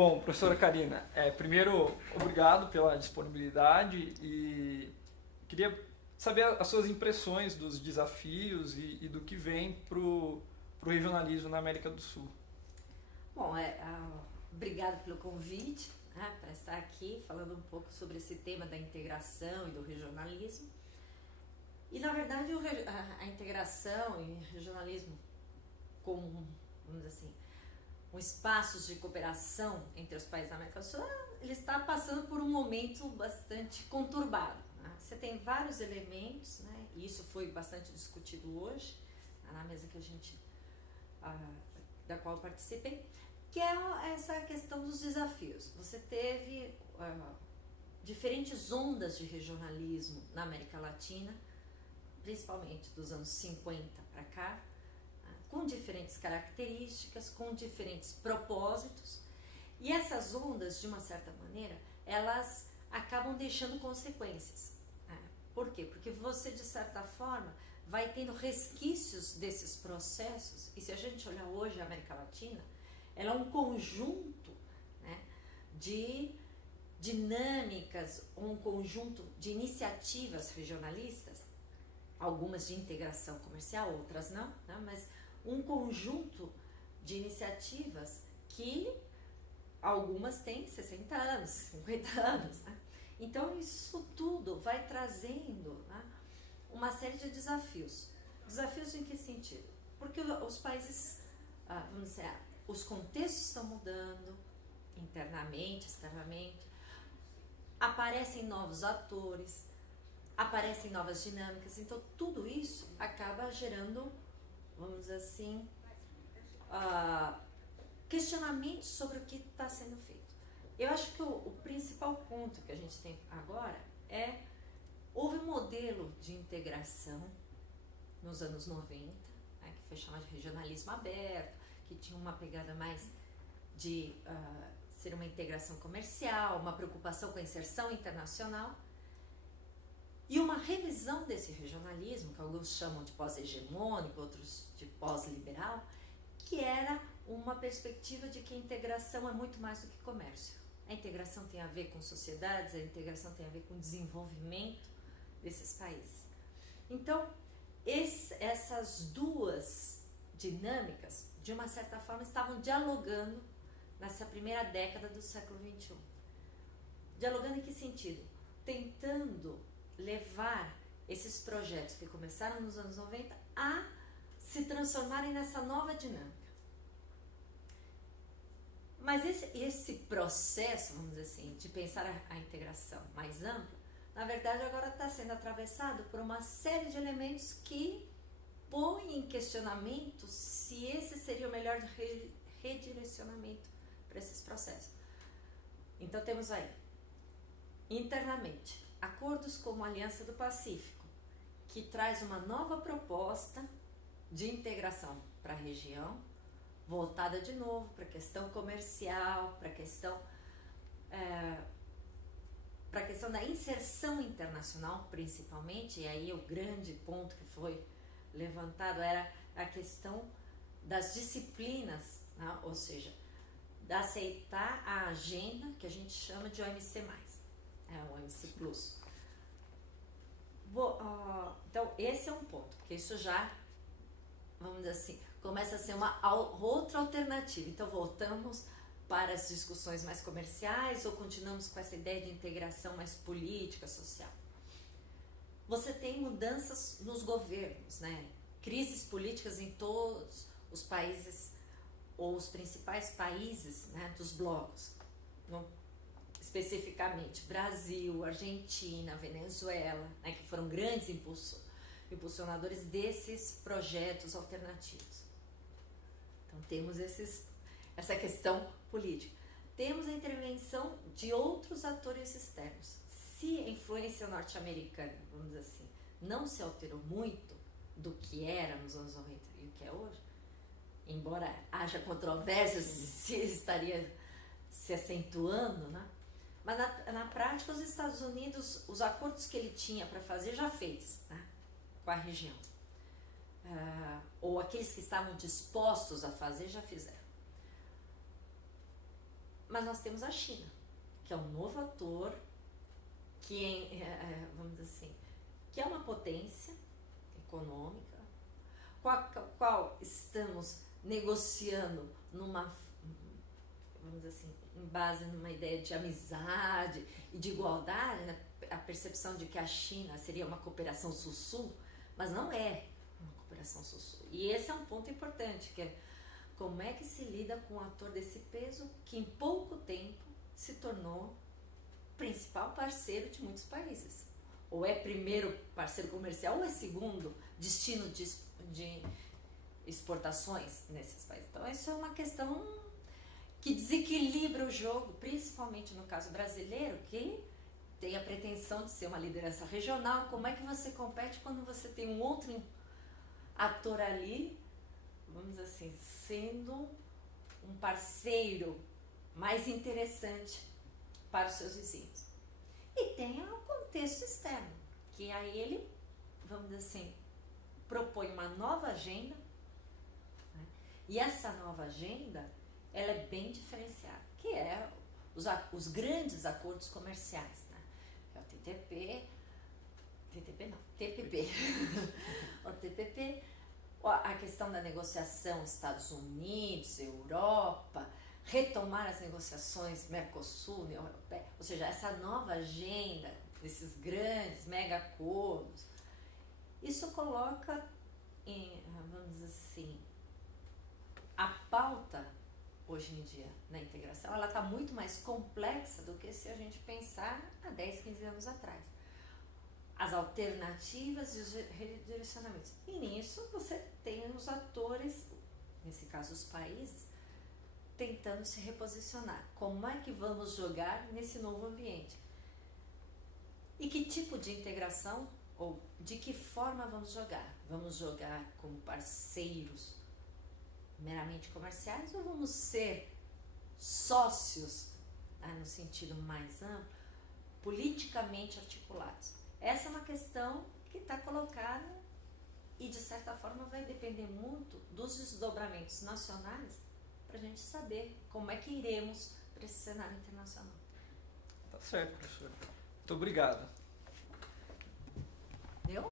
Bom, professora Karina, primeiro, obrigado pela disponibilidade e queria saber as suas impressões dos desafios e do que vem para o regionalismo na América do Sul. Bom, obrigado pelo convite, né, para estar aqui falando um pouco sobre esse tema da integração e do regionalismo. E, na verdade, a integração e o regionalismo como, vamos dizer assim, um espaço de cooperação entre os países da América do Sul, ele está passando por um momento bastante conturbado. Né? Você tem vários elementos, né, e isso foi bastante discutido hoje, na mesa que da qual eu participei, que é essa questão dos desafios. Você teve diferentes ondas de regionalismo na América Latina, principalmente dos anos 50 para cá, com diferentes características, com diferentes propósitos, e essas ondas, de uma certa maneira, elas acabam deixando consequências. Por quê? Porque você, de certa forma, vai tendo resquícios desses processos, e se a gente olhar hoje a América Latina, ela é um conjunto, né, de dinâmicas, um conjunto de iniciativas regionalistas, algumas de integração comercial, outras não, né, mas um conjunto de iniciativas que algumas têm 60 anos, 50 anos. Né? Então isso tudo vai trazendo, né, uma série de desafios. Desafios em que sentido? Porque os países, vamos dizer, os contextos estão mudando internamente, externamente, aparecem novos atores, aparecem novas dinâmicas, então tudo isso acaba gerando, vamos dizer assim, questionamentos sobre o que está sendo feito. Eu acho que o principal ponto que a gente tem agora houve um modelo de integração nos anos 90, né, que foi chamado de regionalismo aberto, que tinha uma pegada mais de ser uma integração comercial, uma preocupação com a inserção internacional, e uma revisão desse regionalismo, que alguns chamam de pós-hegemônico, outros de pós-liberal, que era uma perspectiva de que a integração é muito mais do que comércio. A integração tem a ver com sociedades, a integração tem a ver com o desenvolvimento desses países. Então, essas duas dinâmicas, de uma certa forma, estavam dialogando nessa primeira década do século XXI. Dialogando em que sentido? Tentando levar esses projetos que começaram nos anos 90 a se transformarem nessa nova dinâmica. Mas esse processo, vamos dizer assim, de pensar a integração mais ampla, na verdade agora está sendo atravessado por uma série de elementos que põem em questionamento se esse seria o melhor redirecionamento para esses processos. Então temos aí, internamente, acordos como a Aliança do Pacífico, que traz uma nova proposta de integração para a região, voltada de novo para a questão comercial, para a questão da inserção internacional, principalmente, e aí o grande ponto que foi levantado era a questão das disciplinas, né? Ou seja, de aceitar a agenda que a gente chama de OMC+, o OMC Plus. Então, esse é um ponto, porque isso já, vamos dizer assim, começa a ser uma outra alternativa. Então, voltamos para as discussões mais comerciais ou continuamos com essa ideia de integração mais política, social? Você tem mudanças nos governos, né? Crises políticas em todos os países, ou os principais países, né, dos blocos. Especificamente Brasil, Argentina, Venezuela, né, que foram grandes impulsionadores desses projetos alternativos. Então temos essa questão política. Temos a intervenção de outros atores externos. Se a influência norte-americana, vamos dizer assim, não se alterou muito do que era nos anos 90 e o que é hoje, embora haja controvérsias se estaria se acentuando, né? Mas na prática os Estados Unidos, os acordos que ele tinha para fazer já fez, né, com a região. Ou aqueles que estavam dispostos a fazer já fizeram. Mas nós temos a China, que é um novo ator, que vamos dizer assim, que é uma potência econômica, com a qual estamos negociando numa, vamos dizer assim, em base numa ideia de amizade e de igualdade, né? A percepção de que a China seria uma cooperação sul-sul, mas não é uma cooperação sul-sul. E esse é um ponto importante, que é como é que se lida com um ator desse peso que em pouco tempo se tornou principal parceiro de muitos países. Ou é primeiro parceiro comercial ou é segundo destino de exportações nesses países. Então isso é uma questão que desequilibra o jogo, principalmente no caso brasileiro, que tem a pretensão de ser uma liderança regional. Como é que você compete quando você tem um outro ator ali, vamos dizer assim, sendo um parceiro mais interessante para os seus vizinhos? E tem o contexto externo, que aí ele, vamos dizer assim, propõe uma nova agenda, né? E essa nova agenda, ela é bem diferenciada, que é os grandes acordos comerciais, né? É o TPP, o TPP, a questão da negociação Estados Unidos, Europa, retomar as negociações Mercosul, União Europeia, ou seja, essa nova agenda desses grandes mega acordos, isso coloca em, vamos dizer assim, a pauta hoje em dia na integração, ela está muito mais complexa do que se a gente pensar há 10, 15 anos atrás. As alternativas e os redirecionamentos. E nisso você tem os atores, nesse caso os países, tentando se reposicionar. Como é que vamos jogar nesse novo ambiente? E que tipo de integração ou de que forma vamos jogar? Vamos jogar como parceiros meramente comerciais ou vamos ser sócios, no sentido mais amplo, politicamente articulados? Essa é uma questão que está colocada e, de certa forma, vai depender muito dos desdobramentos nacionais para a gente saber como é que iremos para esse cenário internacional. Tá certo, professor. Muito obrigado.